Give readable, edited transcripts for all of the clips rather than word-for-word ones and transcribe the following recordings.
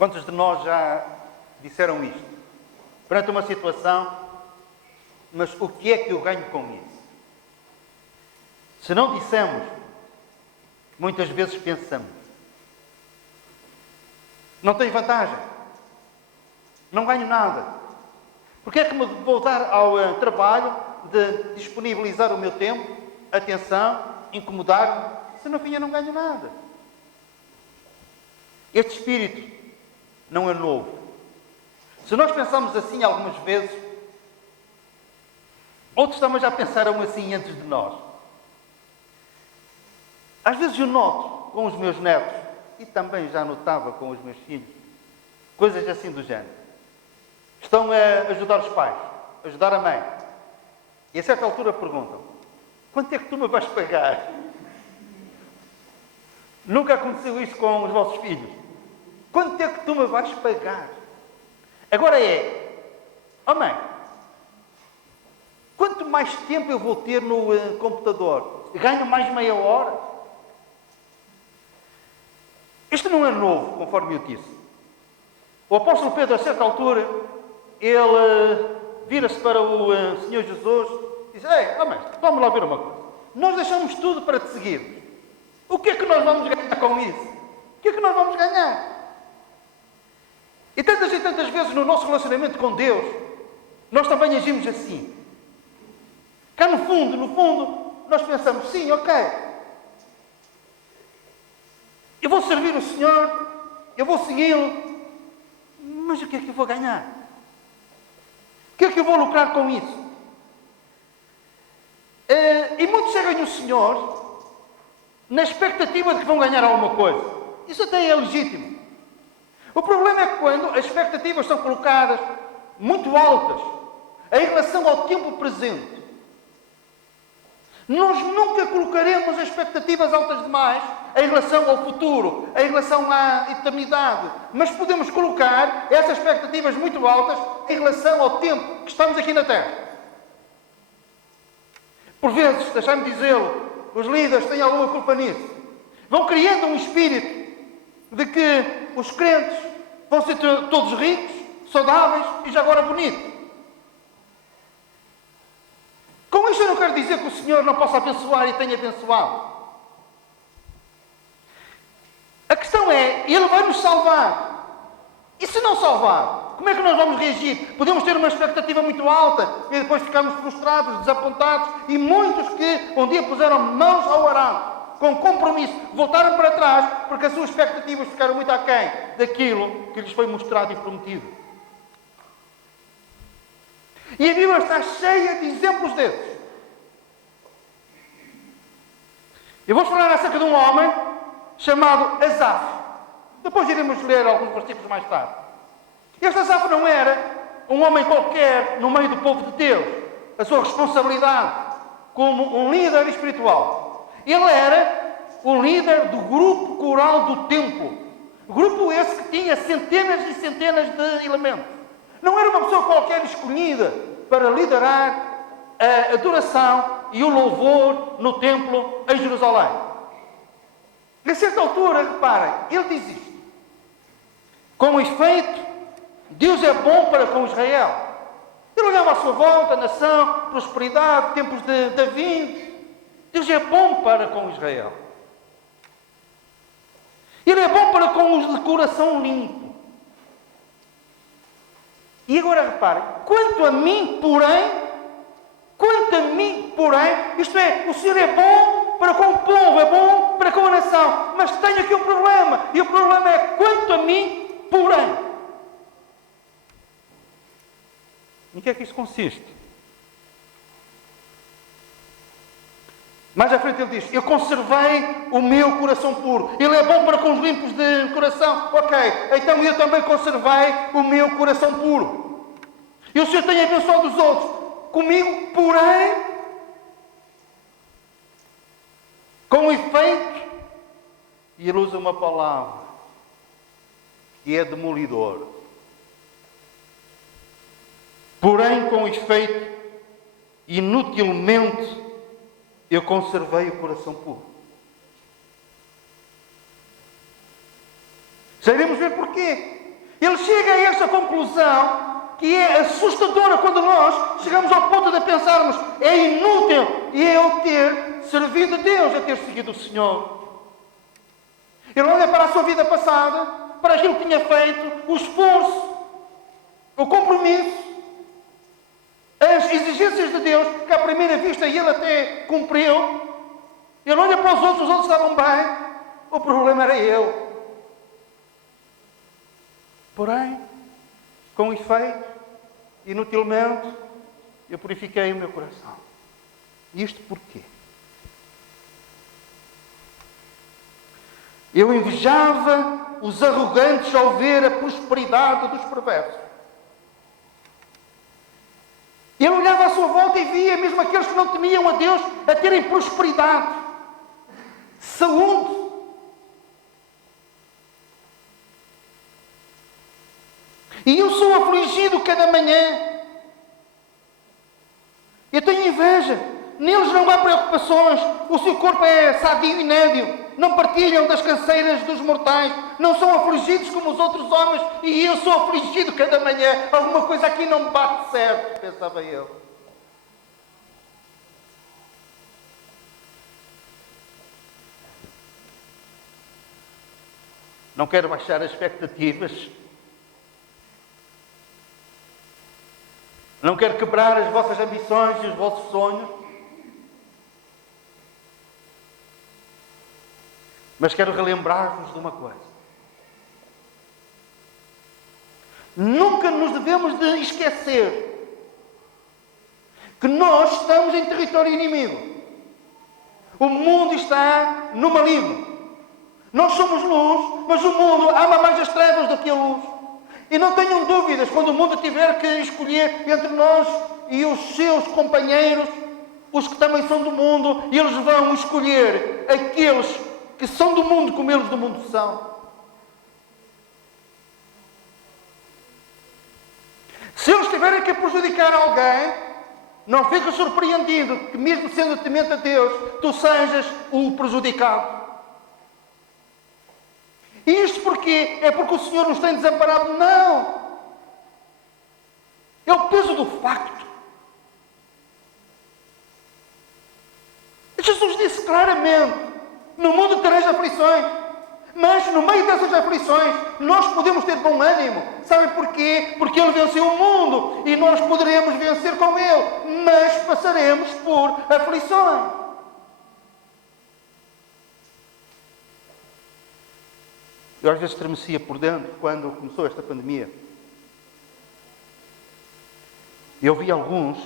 Quantos de nós já disseram isto? Perante uma situação, mas o que é que eu ganho com isso? Se não dissemos, muitas vezes pensamos, não tenho vantagem, não ganho nada. Porque é que me vou dar ao trabalho de disponibilizar o meu tempo, atenção, incomodar-me, se no fim eu não ganho nada? Este espírito não é novo. Se nós pensamos assim algumas vezes, outros também já pensaram assim antes de nós. Às vezes eu noto com os meus netos, e também já notava com os meus filhos, coisas assim do género. Estão a ajudar os pais, a ajudar a mãe. E a certa altura perguntam, quanto é que tu me vais pagar? Nunca aconteceu isto com os vossos filhos. Quanto é que tu me vais pagar? Agora mãe, quanto mais tempo eu vou ter no computador? Ganho mais meia hora? Isto não é novo, conforme eu disse. O apóstolo Pedro, a certa altura, ele vira-se para o Senhor Jesus e diz, mestre, vamos lá ver uma coisa. Nós deixamos tudo para te seguir. O que é que nós vamos ganhar com isso? O que é que nós vamos ganhar? E tantas vezes no nosso relacionamento com Deus, nós também agimos assim. Cá no fundo, nós pensamos, sim, ok. Eu vou servir o Senhor, eu vou segui-lo, mas o que é que eu vou ganhar? O que é que eu vou lucrar com isso? E muitos seguem o Senhor na expectativa de que vão ganhar alguma coisa. Isso até é legítimo. O problema é que quando as expectativas são colocadas muito altas em relação ao tempo presente, nós nunca colocaremos as expectativas altas demais em relação ao futuro, em relação à eternidade. Mas podemos colocar essas expectativas muito altas em relação ao tempo que estamos aqui na Terra. Por vezes, deixai-me dizê-lo, os líderes têm alguma culpa nisso. Vão criando um espírito de que os crentes vão ser todos ricos, saudáveis e já agora bonitos. Com isto eu não quero dizer que o Senhor não possa abençoar e tenha abençoado. A questão é, Ele vai nos salvar. E se não salvar, como é que nós vamos reagir? Podemos ter uma expectativa muito alta e depois ficarmos frustrados, desapontados, e muitos que um dia puseram mãos ao arado, com compromisso, voltaram para trás porque as suas expectativas ficaram muito aquém daquilo que lhes foi mostrado e prometido. E a Bíblia está cheia de exemplos desses. Eu vou falar acerca de um homem chamado Asaf. Depois iremos ler alguns versículos mais tarde. Este Asaf não era um homem qualquer no meio do povo de Deus. A sua responsabilidade como um líder espiritual. Ele era o líder do grupo coral do templo. Grupo esse que tinha centenas e centenas de elementos. Não era uma pessoa qualquer escolhida para liderar a adoração e o louvor no templo em Jerusalém. A certa altura, reparem, ele diz isto. Com efeito, Deus é bom para com Israel. Ele olhava à sua volta, nação, prosperidade, tempos de Davi. Deus é bom para com Israel. Ele é bom para com os de coração limpo. E agora reparem, quanto a mim, porém, isto é, o Senhor é bom para com o povo, é bom para com a nação, mas tenho aqui um problema, e o problema é, quanto a mim, porém. Em que é que isto consiste? Mais à frente ele diz, eu conservei o meu coração puro. Ele é bom para com os limpos de coração. Ok, então eu também conservei o meu coração puro. E o Senhor tem abençoado os outros. Comigo, porém, com efeito, e ele usa uma palavra que é demolidor. Porém, com efeito, inutilmente, eu conservei o coração puro. Já iremos ver porquê. Ele chega a esta conclusão que é assustadora quando nós chegamos ao ponto de pensarmos é inútil eu ter servido a Deus, a ter seguido o Senhor. Ele olha para a sua vida passada, para aquilo que tinha feito, o esforço, o compromisso, as exigências de Deus, que à primeira vista ele até cumpriu. Ele olha para os outros estavam bem, o problema era ele. Porém, com efeito, inutilmente, eu purifiquei o meu coração. Isto porquê? Eu invejava os arrogantes ao ver a prosperidade dos perversos. Ele olhava à sua volta e via mesmo aqueles que não temiam a Deus a terem prosperidade, saúde. E eu sou afligido cada manhã. Eu tenho inveja. Neles não há preocupações. O seu corpo é sadio e nédio. Não partilham das canseiras dos mortais. Não são afligidos como os outros homens. E eu sou afligido cada manhã. Alguma coisa aqui não me bate certo, pensava ele. Não quero baixar as expectativas. Não quero quebrar as vossas ambições e os vossos sonhos. Mas quero relembrar-vos de uma coisa. Nunca nos devemos de esquecer que nós estamos em território inimigo. O mundo está no maligno. Nós somos luz, mas o mundo ama mais as trevas do que a luz. E não tenham dúvidas, quando o mundo tiver que escolher entre nós e os seus companheiros, os que também são do mundo, eles vão escolher aqueles que são do mundo como eles do mundo são. Se eles tiverem que prejudicar alguém, não fiques surpreendido que mesmo sendo temente a Deus, tu sejas o prejudicado. E isto porquê? É porque o Senhor nos tem desamparado? Não! É o peso do facto. Jesus disse claramente, no mundo tereis aflições, mas no meio dessas aflições nós podemos ter bom ânimo. Sabem porquê? Porque Ele venceu o mundo e nós poderemos vencer com Ele, mas passaremos por aflições. Eu às vezes estremecia por dentro quando começou esta pandemia. Eu vi alguns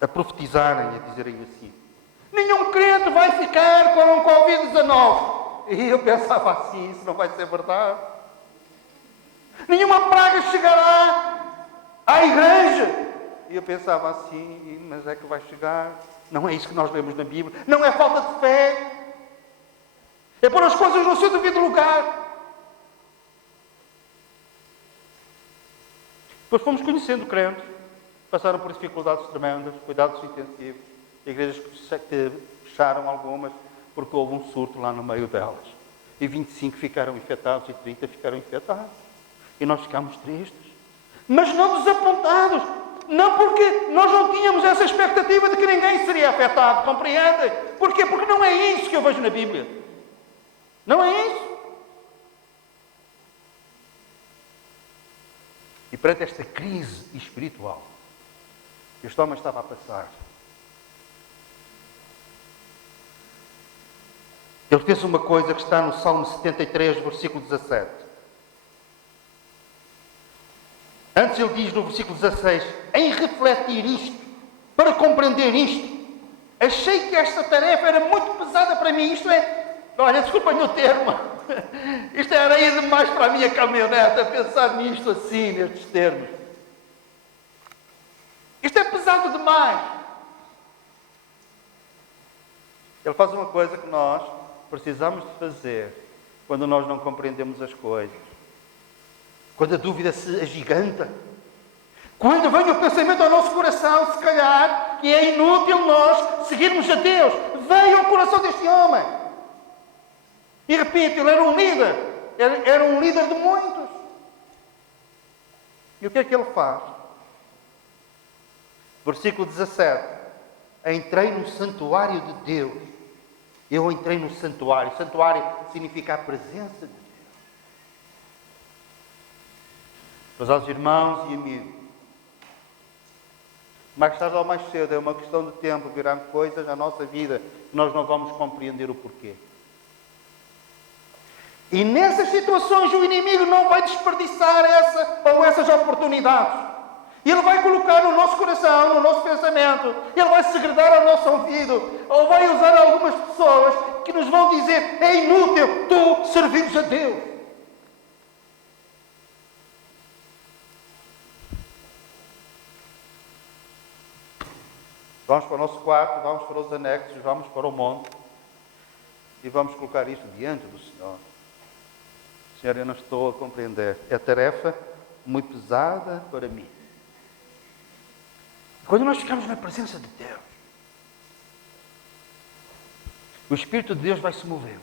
a profetizarem e a dizerem assim: nenhum crente vai ficar com o Covid-19. E eu pensava assim, isso não vai ser verdade. Nenhuma praga chegará à igreja. E eu pensava assim, mas é que vai chegar. Não é isso que nós lemos na Bíblia. Não é falta de fé. É pôr as coisas no seu devido lugar. Depois fomos conhecendo crentes, passaram por dificuldades tremendas, cuidados intensivos, igrejas que fecharam algumas porque houve um surto lá no meio delas. E 25 ficaram infectados e 30 ficaram infectados. E nós ficámos tristes. Mas não desapontados. Não porque nós não tínhamos essa expectativa de que ninguém seria afetado, compreendem? Porquê? Porque não é isso que eu vejo na Bíblia. Não é isso. E perante esta crise espiritual que este homem estava a passar, ele fez uma coisa que está no Salmo 73, versículo 17. Antes ele diz no versículo 16, em refletir isto, para compreender isto, achei que esta tarefa era muito pesada para mim. Isto é, olha, desculpem o termo, isto é areia demais para a minha caminhonete, a pensar nisto assim, nestes termos. Isto é pesado demais. Ele faz uma coisa que nós precisamos de fazer quando nós não compreendemos as coisas. Quando a dúvida se agiganta. Quando vem o pensamento ao nosso coração, se calhar, que é inútil nós seguirmos a Deus. Veio ao coração deste homem. E repito, ele era um líder. Era um líder de muitos. E o que é que ele faz? Versículo 17. Entrei no santuário de Deus. Eu entrei no santuário. Santuário significa a presença de Deus. Meus irmãos e amigos, mais tarde ou mais cedo, é uma questão de tempo, virão coisas na nossa vida que nós não vamos compreender o porquê. E nessas situações o inimigo não vai desperdiçar essas oportunidades. Ele vai colocar no nosso coração, no nosso pensamento, ele vai segredar ao nosso ouvido, ou vai usar algumas pessoas que nos vão dizer: é inútil tu servires a Deus. Vamos para o nosso quarto, vamos para os anexos, vamos para o monte e vamos colocar isto diante do Senhor. Senhor, eu não estou a compreender. É tarefa muito pesada para mim. Quando nós ficamos na presença de Deus, o Espírito de Deus vai se mover.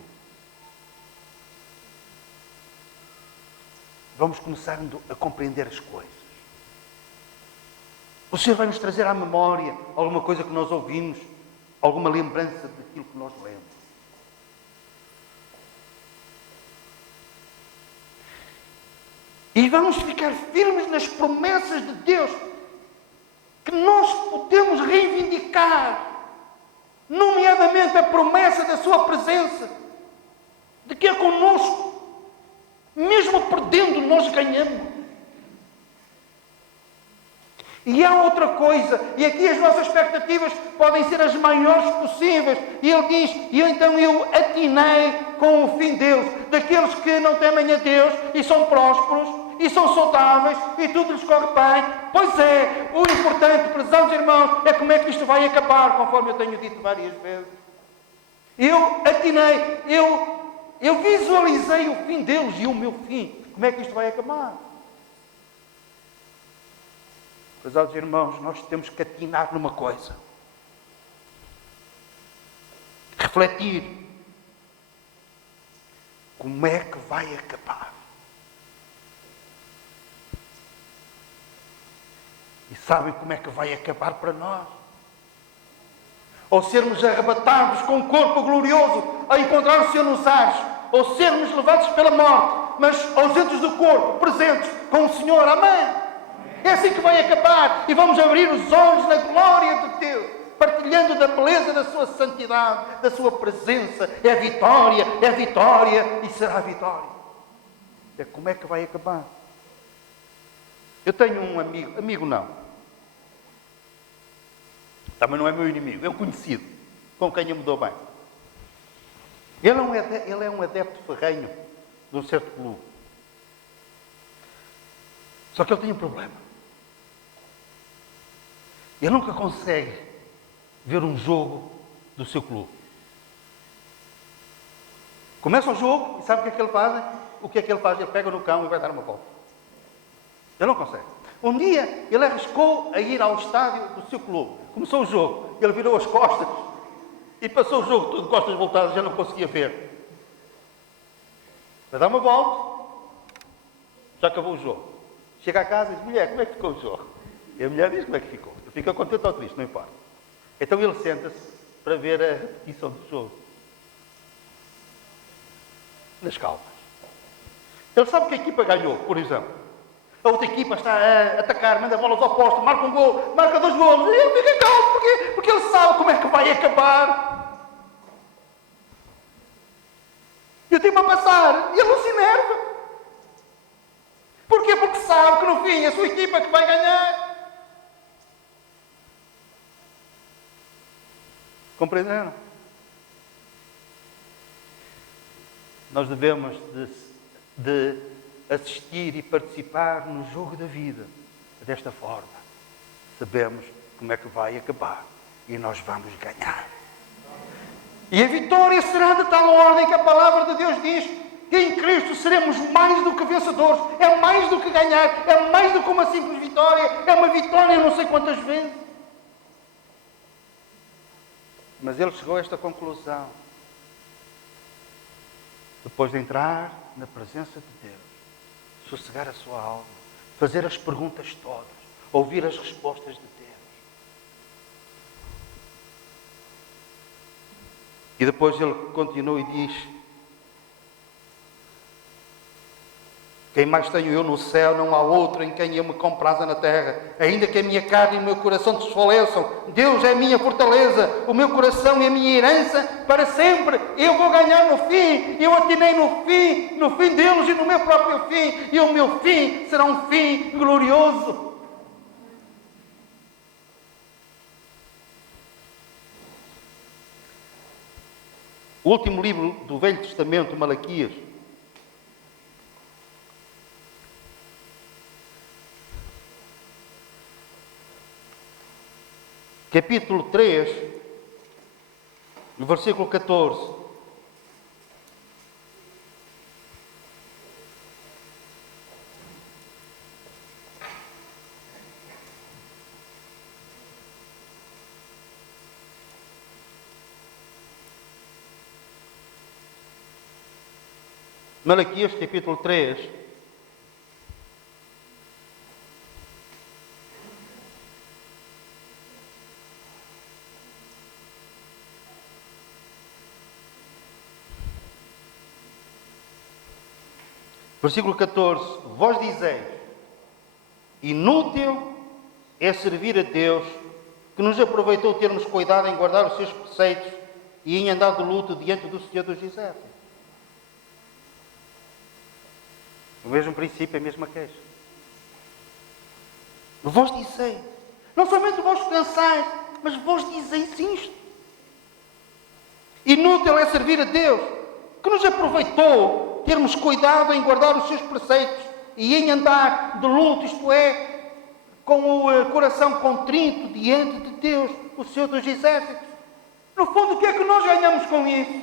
Vamos começar a compreender as coisas. O Senhor vai nos trazer à memória alguma coisa que nós ouvimos, alguma lembrança daquilo que nós lemos. E vamos ficar firmes nas promessas de Deus que nós podemos reivindicar, nomeadamente a promessa da sua presença, de que é conosco, mesmo perdendo, nós ganhamos. E há outra coisa, e aqui as nossas expectativas podem ser as maiores possíveis. E ele diz: e então eu atinei com o fim deles, daqueles que não temem a Deus e são prósperos, e são saudáveis, e tudo lhes corre bem. Pois é, o importante, prezados irmãos, é como é que isto vai acabar, conforme eu tenho dito várias vezes. Eu atinei, eu visualizei o fim deles e o meu fim. Como é que isto vai acabar? Prezados irmãos, nós temos que atinar numa coisa. Refletir. Como é que vai acabar? E sabem como é que vai acabar para nós? Ou sermos arrebatados com um corpo glorioso a encontrar o Senhor nos ares, ou sermos levados pela morte, mas ausentes do corpo, presentes com o Senhor. Amém? É assim que vai acabar. E vamos abrir os olhos na glória de Deus, partilhando da beleza da sua santidade, da sua presença. É vitória e será vitória. É como é que vai acabar. Eu tenho um amigo não, também não é meu inimigo, é um conhecido, com quem eu me dou bem. Ele é um adepto ferrenho de um certo clube. Só que ele tem um problema. Ele nunca consegue ver um jogo do seu clube. Começa o jogo e sabe o que é que ele faz? O que é que ele faz? Ele pega no cão e vai dar uma volta. Ele não consegue. Um dia ele arriscou a ir ao estádio do seu clube. Começou o jogo, ele virou as costas e passou o jogo todo de costas voltadas, já não conseguia ver. Vai dar uma volta, já acabou o jogo. Chega a casa e diz: mulher, como é que ficou o jogo? E a mulher diz como é que ficou. Ele fica contente ou triste, não importa. Então ele senta-se para ver a repetição do jogo. Nas calmas. Ele sabe que a equipa ganhou, por exemplo. A outra equipa está a atacar, manda bolas ao posto, marca um gol, marca 2 golos. E ele fica calmo. Porquê? Porque ele sabe como é que vai acabar. E o tempo a passar. E ele não se enerva. Porquê? Porque sabe que no fim a sua equipa é que vai ganhar. Compreenderam? Nós devemos de assistir e participar no jogo da vida desta forma. Sabemos como é que vai acabar e nós vamos ganhar. E a vitória será de tal ordem que a palavra de Deus diz que em Cristo seremos mais do que vencedores. É mais do que ganhar, é mais do que uma simples vitória, é uma vitória não sei quantas vezes. Mas ele chegou a esta conclusão. Depois de entrar na presença de Deus, sossegar a sua alma, fazer as perguntas todas, ouvir as respostas de Deus. E depois ele continua e diz: quem mais tenho eu no céu, não há outro em quem eu me compraza na terra. Ainda que a minha carne e o meu coração desfaleçam, Deus é a minha fortaleza, o meu coração é a minha herança para sempre. Eu vou ganhar no fim, eu atinei no fim deles e no meu próprio fim, e o meu fim será um fim glorioso. O último livro do Velho Testamento, Malaquias, capítulo 3, no versículo 14. Malaquias, capítulo 3, versículo 14. Vós dizeis: inútil é servir a Deus, que nos aproveitou termos cuidado em guardar os seus preceitos e em andar de luto diante do Senhor dos Exércitos. O mesmo princípio, a mesma queixa. Vós dizeis, não somente vós pensais, mas vós dizeis isto. Inútil é servir a Deus, que nos aproveitou termos cuidado em guardar os seus preceitos e em andar de luto, isto é, com o coração contrito diante de Deus, o Senhor dos Exércitos. No fundo, o que é que nós ganhamos com isso?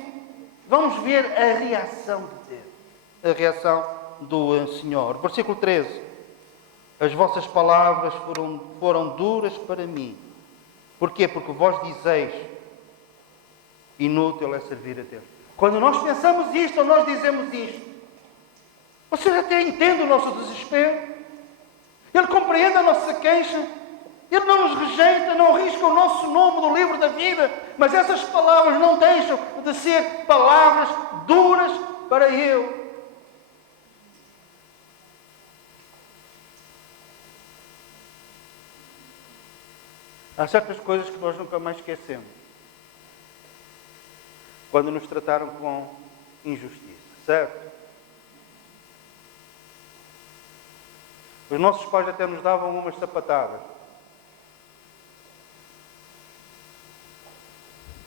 Vamos ver a reação de Deus. A reação do Senhor. Versículo 13. As vossas palavras foram duras para mim. Porquê? Porque vós dizeis: inútil é servir a Deus. Quando nós pensamos isto ou nós dizemos isto, vocês até entendem o nosso desespero. Ele compreende a nossa queixa. Ele não nos rejeita, não risca o nosso nome do livro da vida. Mas essas palavras não deixam de ser palavras duras para Ele. Há certas coisas que nós nunca mais esquecemos. Quando nos trataram com injustiça, certo? Os nossos pais até nos davam umas sapatadas.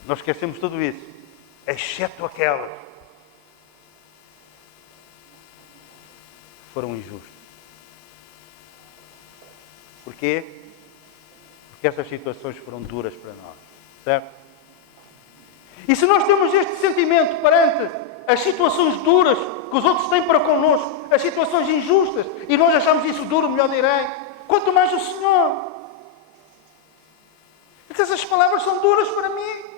Nós esquecemos tudo isso, exceto aquelas que foram injustas. Porquê? Porque essas situações foram duras para nós, certo? E se nós temos este sentimento perante as situações duras que os outros têm para connosco, as situações injustas, e nós achamos isso duro, melhor direi, quanto mais o Senhor. Porque essas palavras são duras para mim.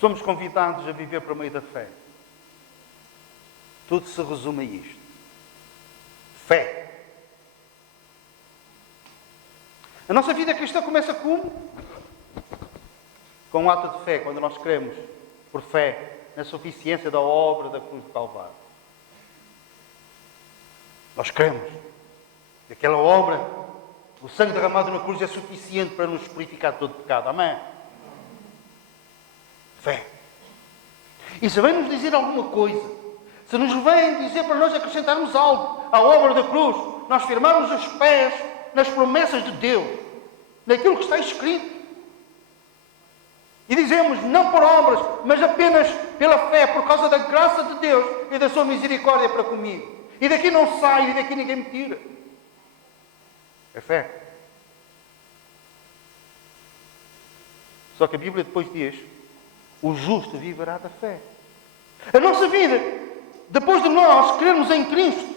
Somos convidados a viver por meio da fé. Tudo se resume a isto. Fé. A nossa vida cristã começa como? Com um ato de fé, quando nós cremos, por fé, na suficiência da obra da cruz do Calvário. Nós cremos que aquela obra, o sangue derramado na cruz é suficiente para nos purificar de todo pecado. Amém? Fé. E se vem nos dizer alguma coisa, se nos vem dizer para nós acrescentarmos algo à obra da cruz, nós firmarmos os pés nas promessas de Deus, naquilo que está escrito, e dizemos, não por obras, mas apenas pela fé, por causa da graça de Deus e da sua misericórdia para comigo. E daqui não sai, e daqui ninguém me tira. É fé. Só que a Bíblia depois diz: o justo viverá da fé. A nossa vida, depois de nós crermos em Cristo,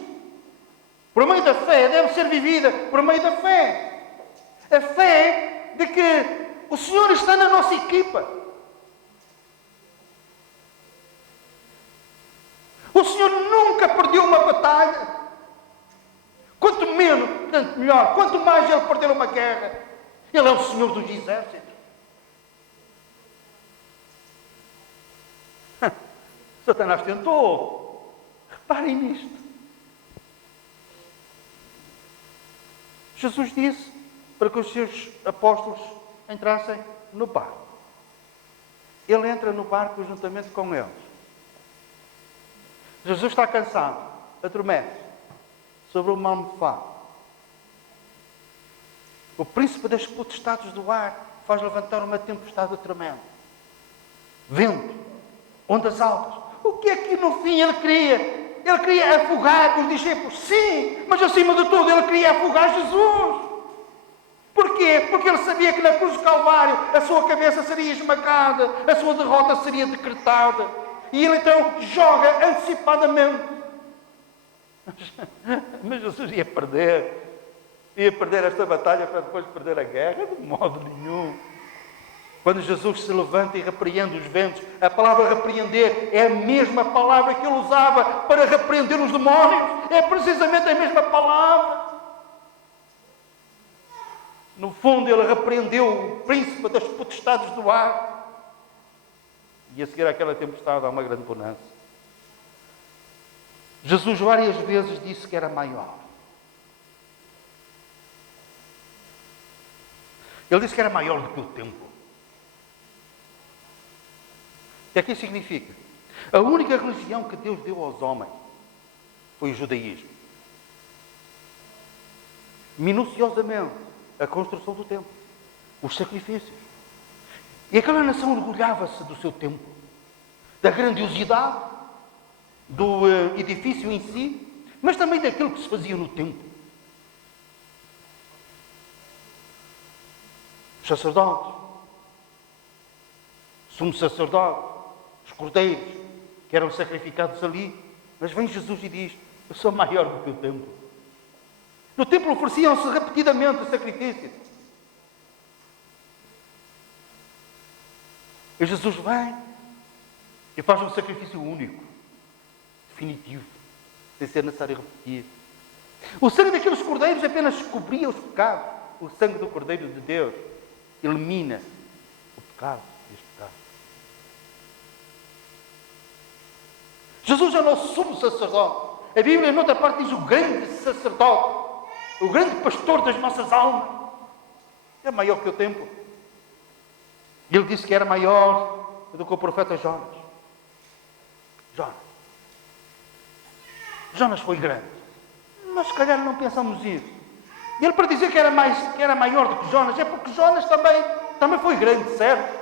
por meio da fé, deve ser vivida por meio da fé. A fé participa. O Senhor nunca perdeu uma batalha. Quanto menos, tanto melhor. Quanto mais Ele perder uma guerra, Ele é o Senhor dos exércitos. Satanás tentou. Reparem nisto. Jesus disse para que os seus apóstolos entrassem no barco. Ele entra no barco juntamente com eles. Jesus está cansado, adormece sobre uma almofada. O príncipe das potestades do ar faz levantar uma tempestade tremenda. Vento, ondas altas. O que é que no fim ele queria? Ele queria afogar os discípulos, sim, mas acima de tudo ele queria afogar Jesus. Porquê? Porque ele sabia que na cruz do Calvário a sua cabeça seria esmagada, a sua derrota seria decretada. E ele então joga antecipadamente. Mas Jesus ia perder esta batalha para depois perder a guerra? De modo nenhum. Quando Jesus se levanta e repreende os ventos, a palavra repreender é a mesma palavra que ele usava para repreender os demónios. É precisamente a mesma palavra. No fundo, ele repreendeu o príncipe das potestades do ar. E a seguir àquela tempestade há uma grande bonança. Jesus várias vezes disse que era maior. Ele disse que era maior do que o tempo. O que é que isso significa? A única religião que Deus deu aos homens foi o judaísmo. Minuciosamente, a construção do templo, os sacrifícios. E aquela nação orgulhava-se do seu templo, da grandiosidade do edifício em si, mas também daquilo que se fazia no templo. Os sacerdotes, o sumo sacerdote, os cordeiros que eram sacrificados ali. Mas vem Jesus e diz: eu sou maior do que o templo. No templo ofereciam-se repetidamente sacrifícios. E Jesus vem e faz um sacrifício único, definitivo, sem ser necessário repetir. O sangue daqueles cordeiros apenas cobria os pecados. O sangue do Cordeiro de Deus elimina o pecado e os pecados. Jesus é o nosso sumo sacerdote. A Bíblia, noutra parte, diz o grande sacerdote, o grande pastor das nossas almas. É maior que o templo. Ele disse que era maior do que o profeta Jonas. Jonas foi grande. Nós, se calhar, não pensamos isso. E ele, para dizer que era maior do que Jonas, é porque Jonas também foi grande, certo?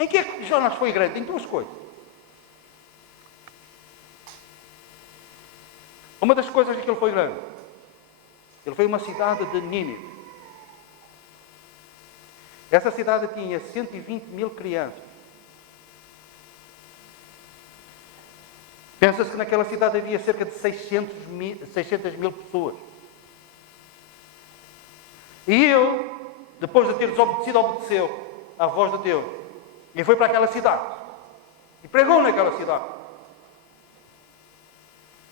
Em que é que Jonas foi grande? Em duas coisas. Uma das coisas em que ele foi grande, ele foi uma cidade de Nínive. Essa cidade tinha 120 mil crianças. Pensa-se que naquela cidade havia cerca de 600 mil pessoas. E ele, depois de ter desobedecido, obedeceu à voz de Deus. E foi para aquela cidade. E pregou naquela cidade.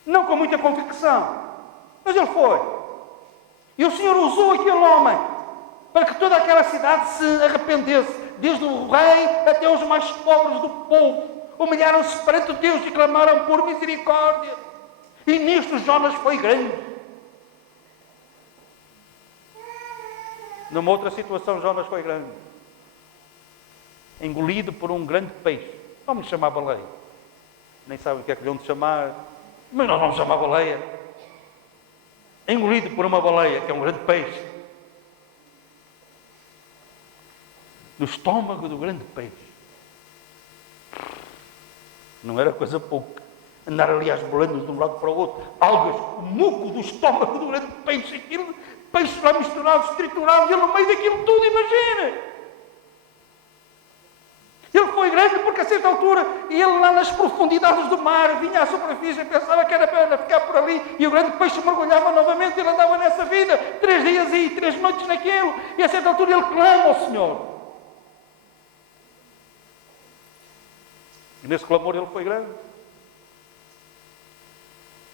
Não com muita convicção, mas ele foi. E o Senhor usou aquele homem para que toda aquela cidade se arrependesse, desde o rei até os mais pobres do povo. Humilharam-se perante Deus e clamaram por misericórdia. E nisto Jonas foi grande. Numa outra situação, Jonas foi grande. Engolido por um grande peixe. Vamos chamar baleia. Nem sabem o que é que lhe vão chamar, mas nós vamos chamar baleia. Engolido por uma baleia, que é um grande peixe. No estômago do grande peixe. Não era coisa pouca. Andar ali às bolenas de um lado para o outro. Algas, o muco do estômago do grande peixe. Aquilo, peixes lá misturados, triturados. Ele no meio daquilo tudo, imagina. Ele foi grande porque a certa altura, ele lá nas profundidades do mar, vinha à superfície e pensava que era para ficar por ali. E o grande peixe mergulhava novamente. Ele andava nessa vida. 3 dias e 3 noites naquilo. E a certa altura ele clama ao Senhor. E nesse clamor ele foi grande.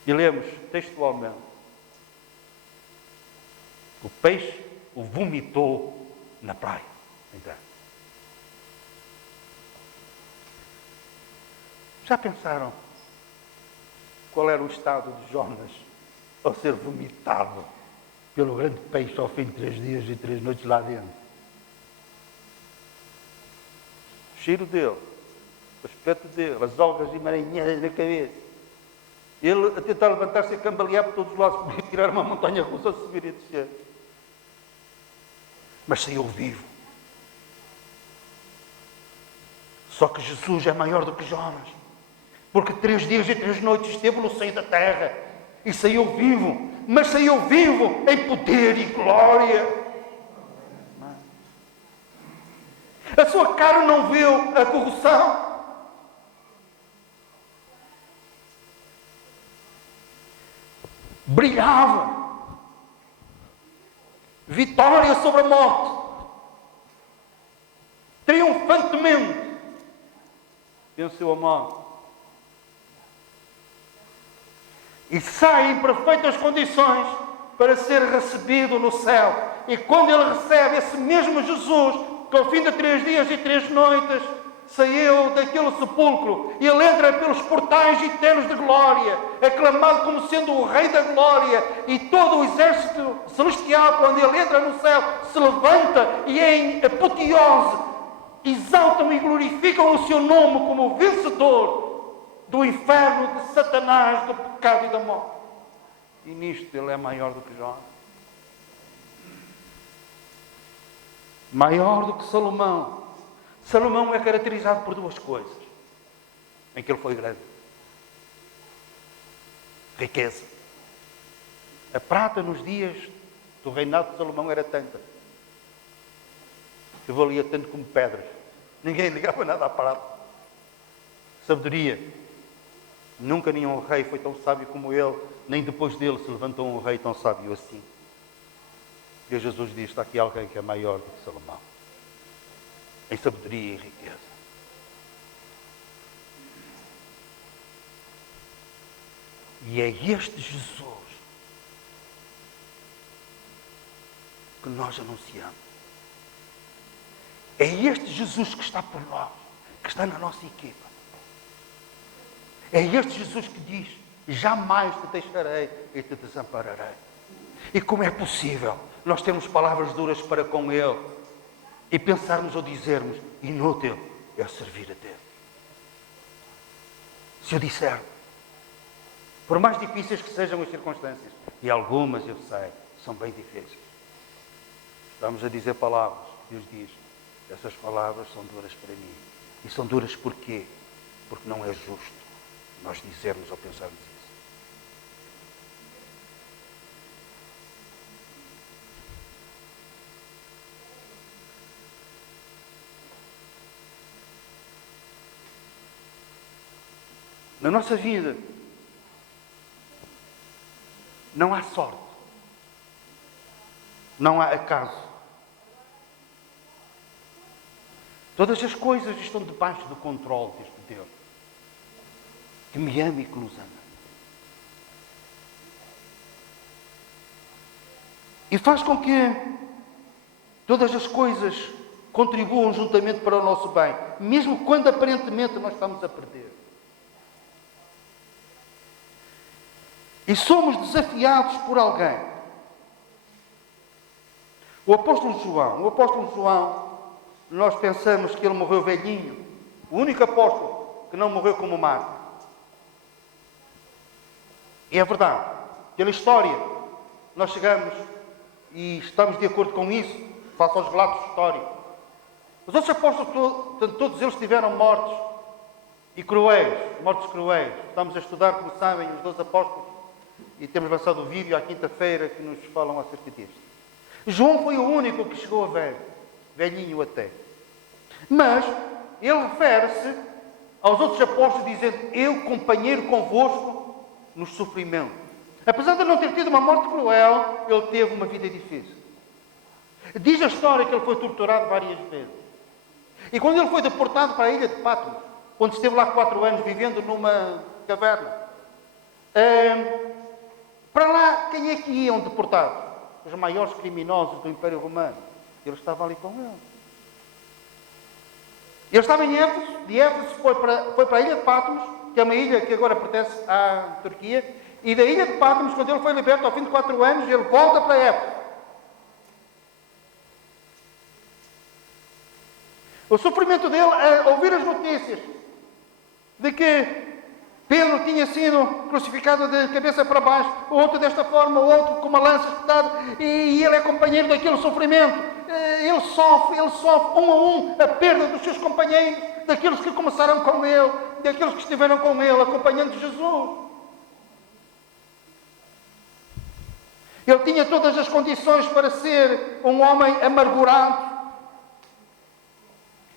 E lemos textualmente: o peixe o vomitou na praia. Então, já pensaram qual era o estado de Jonas ao ser vomitado pelo grande peixe ao fim de 3 dias e 3 noites lá dentro? O cheiro dele, o aspecto dele, as algas emaranhadas na cabeça. Ele a tentar levantar-se e cambalear por todos os lados, podia tirar uma montanha russa, subir e descer. Mas saiu vivo. Só que Jesus é maior do que Jonas. Porque 3 dias e 3 noites esteve no seio da terra. E saiu vivo. Mas saiu vivo em poder e glória. A sua cara não viu a corrupção. Brilhava. Vitória sobre a morte. Triunfantemente venceu a morte. E sai em perfeitas condições para ser recebido no céu. E quando ele recebe esse mesmo Jesus, que ao fim de 3 dias e 3 noites saiu daquele sepulcro, e ele entra pelos portais eternos de glória, aclamado como sendo o Rei da Glória, e todo o exército celestial, quando ele entra no céu, se levanta e em apoteose exaltam e glorificam o seu nome como vencedor do inferno, de Satanás, do pecado e da morte. E nisto ele é maior do que Jonas. Maior do que Salomão. Salomão é caracterizado por 2 coisas em que ele foi grande: riqueza. A prata nos dias do reinado de Salomão era tanta que valia tanto como pedras. Ninguém ligava nada à prata. Sabedoria. Nunca nenhum rei foi tão sábio como ele, nem depois dele se levantou um rei tão sábio assim. E Jesus diz: está aqui alguém que é maior do que Salomão em sabedoria e riqueza. E é este Jesus que nós anunciamos. É este Jesus que está por nós, que está na nossa equipa. É este Jesus que diz: jamais te deixarei e te desampararei. E como é possível nós termos palavras duras para com Ele e pensarmos ou dizermos: inútil é servir a Deus? Se eu disser, por mais difíceis que sejam as circunstâncias, e algumas eu sei, são bem difíceis, estamos a dizer palavras, Deus diz: essas palavras são duras para mim. E são duras porquê? Porque não é justo nós dizermos ou pensarmos isso. Na nossa vida não há sorte, não há acaso. Todas as coisas estão debaixo do controle deste Deus, que me ama e que nos ama. E faz com que todas as coisas contribuam juntamente para o nosso bem, mesmo quando aparentemente nós estamos a perder. E somos desafiados por alguém. O apóstolo João, nós pensamos que ele morreu velhinho. O único apóstolo que não morreu como mártir. E é verdade. Pela história, nós chegamos e estamos de acordo com isso, face aos relatos históricos. Os outros apóstolos, todos eles tiveram mortes e mortes cruéis. Estamos a estudar, como sabem, os 12 apóstolos. E temos lançado o vídeo à quinta-feira que nos falam acerca disto. João foi o único que chegou a velhinho até. Mas ele refere-se aos outros apóstolos dizendo: eu, companheiro convosco nos sofrimentos. Apesar de não ter tido uma morte cruel, ele teve uma vida difícil. Diz a história que ele foi torturado várias vezes. E quando ele foi deportado para a ilha de Patmos, quando esteve lá 4 anos, vivendo numa caverna. Para lá, quem é que iam deportados? Os maiores criminosos do Império Romano. Ele estava ali com ele. Ele estava em Éfeso, de Éfeso foi para a ilha de Patmos, que é uma ilha que agora pertence à Turquia, e da ilha de Patmos, quando ele foi liberto ao fim de 4 anos, ele volta para Éfeso. O sofrimento dele é ouvir as notícias de que Pedro tinha sido crucificado de cabeça para baixo, o outro desta forma, o outro com uma lança espetada, e ele é companheiro daquele sofrimento. Ele sofre um a um a perda dos seus companheiros, daqueles que começaram com ele, daqueles que estiveram com ele, acompanhando Jesus. Ele tinha todas as condições para ser um homem amargurado.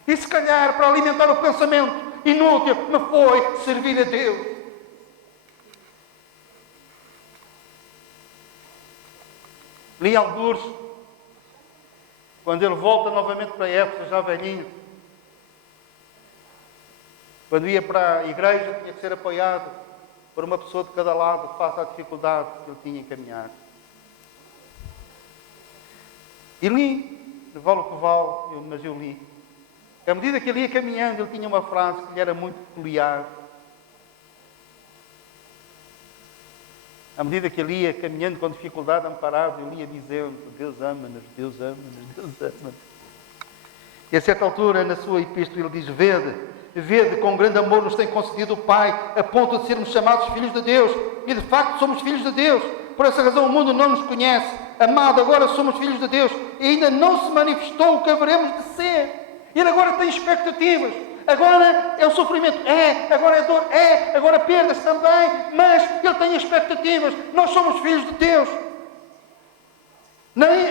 E se calhar, para alimentar o pensamento inútil, me foi servir a Deus. Li alguns, quando ele volta novamente para Éfeso, já velhinho, quando ia para a igreja, tinha que ser apoiado por uma pessoa de cada lado, face à dificuldade que ele tinha em caminhar. E li, vale o que vale, mas eu li. À medida que ele ia caminhando, ele tinha uma frase que lhe era muito peculiar. À medida que ele ia caminhando com dificuldade, amparado, ele ia dizendo: Deus ama-nos, Deus ama-nos, Deus ama-nos. E a certa altura, na sua epístola, ele diz: Vede, com grande amor nos tem concedido o Pai, a ponto de sermos chamados filhos de Deus. E de facto somos filhos de Deus. Por essa razão o mundo não nos conhece. Amado, agora somos filhos de Deus. E ainda não se manifestou o que haveremos de ser. Ele agora tem expectativas. Agora é o sofrimento. Agora é dor. Agora perdas também. Mas ele tem expectativas. Nós somos filhos de Deus.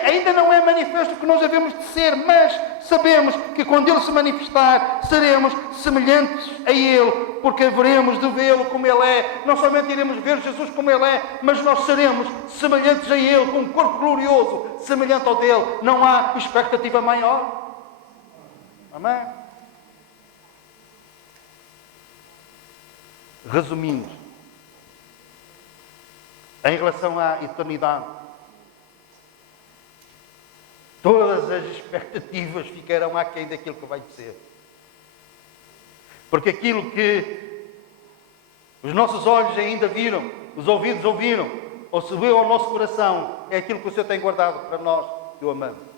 Ainda não é manifesto o que nós devemos de ser, mas sabemos que quando Ele se manifestar, seremos semelhantes a Ele, porque haveremos de vê-lo como Ele é. Não somente iremos ver Jesus como Ele é, mas nós seremos semelhantes a Ele, com um corpo glorioso, semelhante ao dele. Não há expectativa maior. Amém? Resumindo, em relação à eternidade, todas as expectativas ficarão aquém daquilo que vai ser. Porque aquilo que os nossos olhos ainda viram, os ouvidos ouviram, ou subiu ao nosso coração, é aquilo que o Senhor tem guardado para nós que o amamos.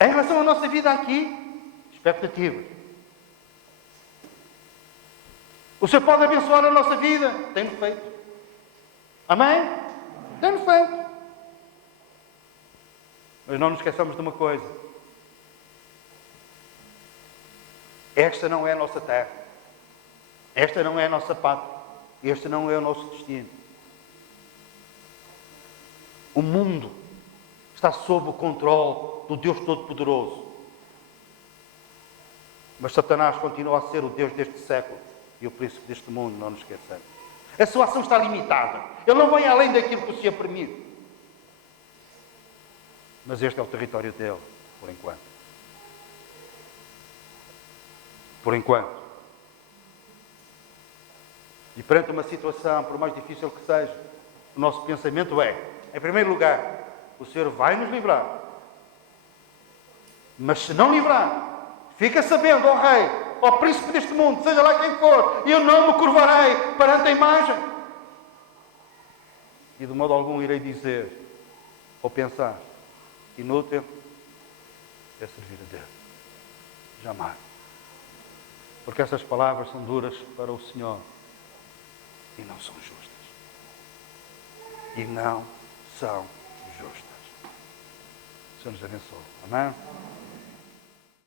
Em relação à nossa vida aqui, expectativas. O Senhor pode abençoar a nossa vida? Tem-no feito. Amém? Tem-no feito. Mas não nos esqueçamos de uma coisa. Esta não é a nossa terra. Esta não é a nossa pátria. Este não é o nosso destino. O mundo está sob o controle do Deus Todo-Poderoso. Mas Satanás continua a ser o Deus deste século e o príncipe deste mundo, não nos esqueçamos. A sua ação está limitada. Ele não vai além daquilo que o Senhor permite. Mas este é o território dele, por enquanto. Por enquanto. E perante uma situação, por mais difícil que seja, o nosso pensamento é, em primeiro lugar, o Senhor vai nos livrar. Mas se não livrar, fica sabendo, ó Rei, ó Príncipe deste mundo, seja lá quem for, eu não me curvarei perante a imagem. E de modo algum irei dizer, ou pensar, inútil é servir a Deus. Jamais. Porque essas palavras são duras para o Senhor e não são justas. E não são justas. O Senhor nos abençoe. Amém?